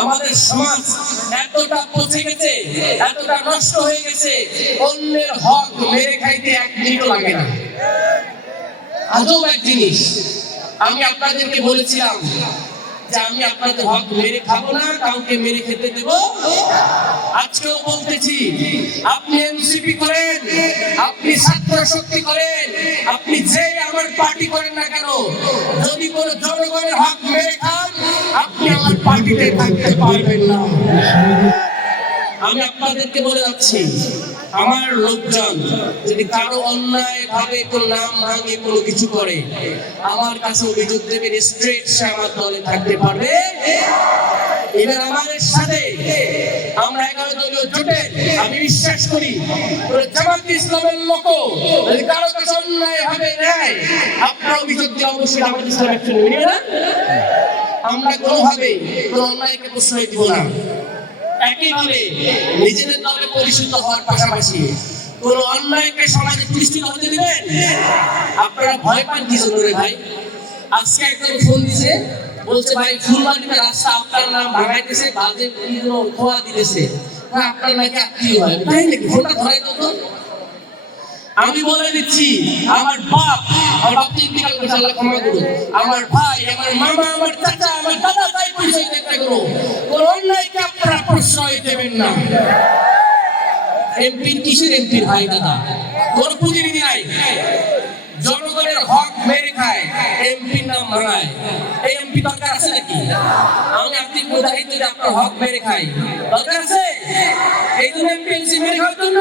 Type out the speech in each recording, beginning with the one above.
আমাদের সমাজ এতটা পচে গেছে, এতটা নষ্ট হয়ে গেছে, অন্যের হক মেরে খাইতে এক মিনিটও লাগে না। আজব এক জিনিস। আমি আপনাদেরকে বলেছিলাম যে আমি আপনাদের হক মেরে খাবো না, কাউকে মেরে খেতে দেব। আজকেও বলতেছি, আপনি এনসিপি করেন, আপনি ছাত্র শক্তি করেন, আপনি যে আমার পার্টি করেন না কেন, যদি কোনো জনগণের হক মেরে খান, আপনি আমার পার্টিতে থাকতে পারবেন না। আমি আপনাদেরকে বলে যাচ্ছি, আমার লোকজন যদি কারো অন্যায় ভাবে কোনো নাম ভাঙে কোনো কিছু করে, আমার কাছে অভিযোগ দেবেন, স্ট্রেট সে আমার দলে থাকতে পারবে। এবার আমাদের সাথে আমরা 11 দলীয় জোটে আমি বিশ্বাস করি জামায়াতে ইসলামের লোক যদি কারো কাছে অন্যায় ভাবে নেয়, আপনারা অভিযোগ দিয়ে অবশ্যই জামায়াতে ইসলাম অ্যাকশন নেবে না। আমরা কোনোভাবে কোনো অন্যায়কে প্রশ্রয় দিব না। একইভাবে নিজেদের দলে পরিশুদ্ধ হওয়ার পাশাপাশি কোন অন্যায়কে সমাজে প্রতিষ্ঠিত হতে দিবেন? আপনারা ভয় পান কি জন্য রে ভাই? আজকে একজন ফোন দিছে, বলছে ভাই ফুলবাড়িতে রাস্তা আপনার নাম ভাঙাইতেছে, বাজে খোয়া দিতেছে, আপনার নাকি আত্মীয় হয়, তাই নাকি? ফোনটা ধরে তো। আমি বলে দিচ্ছি, আমার বাপ, আমার বাপ ইন্তিকাল করেছে, আল্লাহ ক্ষমা করুন, আমার ভাই, আমার মামা, আমার চাচা, আমার দাদা, তাই পরিচয় দেখতে করো, কোন অন্যায়কে আপনারা প্রশ্রয় দেবেন না। এমপি কিসের এমপি ভাই দাদা? কোন প্রতিনিধি নাই, জনগণের হক মেরে খায়, এমপির নাম ভাঙায়। এই এমপি দরকার আছে নাকি? আমি আপনি মুজাহিদ যদি আপনার হক মেরে খাই, দরকার আছে? এই জন্য এমপি মেরে খাওয়ার জন্য?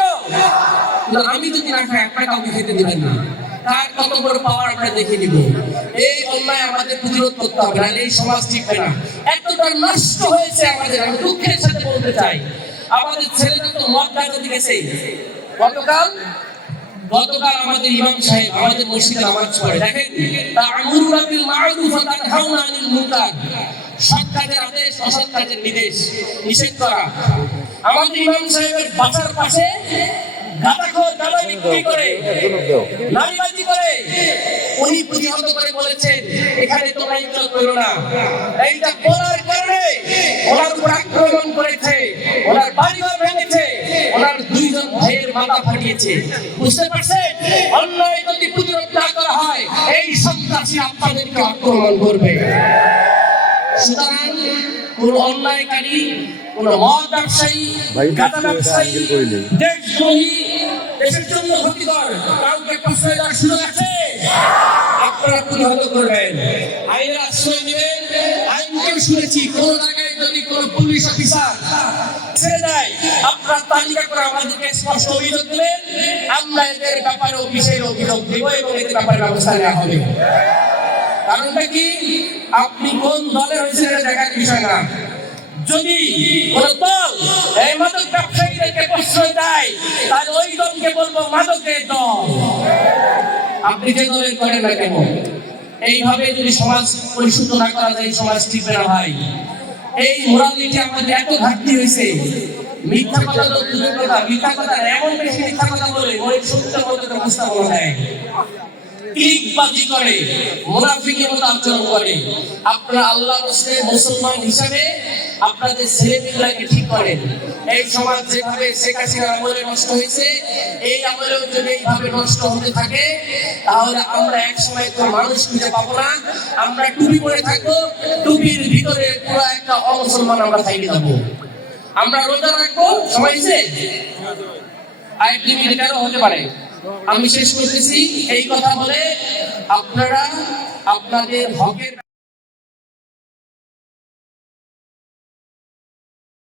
আমি যদি না খাই, আপনার কাউকে খেতে দিবেন না। তার কত বড় পাওয়ার আমরা দেখে নিব। এই অন্যায় আমাদের প্রতিরোধ করতে হবে, না এই সমাজ টিকবে না। এতটা নষ্ট হয়েছে আমাদের। আমি দুঃখের সাথে বলতে চাই, আমাদের ছেলেরা তো মদ গাঁজা গেছে। গতকাল আমাদের ইমাম সাহেব আমাদের মসজিদে নামাজ পড়ে, দেখেন, তা'মুরুনা বিল মা'রুফ ওয়া তানহাউনা আনিল মুনকার, সৎ কাজের আদেশ, অসৎ কাজের নিষেধ করা। আমাদের ইমাম সাহেবের বাসার পাশে গাঁজাখোর গাঁজা বিক্রি করে, নারীবাজি করে, উনি প্রতিহত করে বলেছেন এখানে তোমরা ইজ্জত করো না। এইটা বলার কারণে ওনার উপর আক্রমণ করেছে, ওনার বাড়িঘর ভেঙেছে, ওনার 2 জন ভাইয়ের মাথা ফাটিয়েছে। বুঝতে পারছেন? অন্যায় যদি প্রতিরোধ না করা হয়, এই সন্ত্রাসী আপনাদেরকে আক্রমণ করবে। সুতরাং কোন অন্যায়কারী, কোন মদ ব্যবসায়ী, গাঁজা ব্যবসায়ী, দেশদ্রোহী, দেশের জন্য ক্ষতিকর কাউকে প্রশ্রয় দেওয়ার সুযোগ আছে? আপনারা প্রতিহত করবেন, আইনের আশ্রয় নেবেন। আইনকেও শুনেছি, কোন জায়গায় যদি কোন পুলিশ অফিসার ছেড়ে দেয়, আপনার তালিকা করে আমাদেরকে স্পষ্ট অভিযোগ দেবেন, আমরা এদের ব্যাপারে অফিসের অভিযোগ দেব এবং এদের ব্যাপারে ব্যবস্থা নেওয়া হবে। কারণটা কি? আপনি কোন দলে হয়েছেন এটা দেখার বিষয় না। যদি কোন দল এই মাদক ব্যবসায়ীদেরকে প্রশ্রয় দেয়, তাহলে ওই দলকে বলবো মাদকের দল। আপনি যে দলের করেন না কেন, এইভাবে যদি সমাজ পরিশুদ্ধ না করা যায়, সমাজ টিকবে না ভাই। এই মোরালিটি আমাদের এত ঘাটতি হয়েছে। মিথ্যা কথা তো দূরের কথা, মিথ্যা কথা এমন বেশি মিথ্যা কথা বলে ওই সত্যের মধ্যে ব্যবস্থা বলা যায়, ক্লিকবাজি করে, মুনাফিকের মতো আচরণ করে। আপনারা আল্লাহর রাস্তায় মুসলমান হিসাবে আপনাদের ছেলেমেয়েকে ঠিক করেন। এই সমাজ যেভাবে শেখ হাসিনার আমলে নষ্ট হয়েছে, এই আমলেও যদি এইভাবে নষ্ট হতে থাকে, তাহলে আমরা এক সময় কোনো মানুষ খুঁজে পাবো না। আমরা টুপি পরে থাকবো, টুপির ভিতরে পুরো একটা অমুসলমান আমরা থাইকে যাবো। আমরা রোজা রাখবো, সময় আরেকটা হতে পারে। আমি শেষ করতেছি এই কথা বলে, আপনারা আপনাদের হকের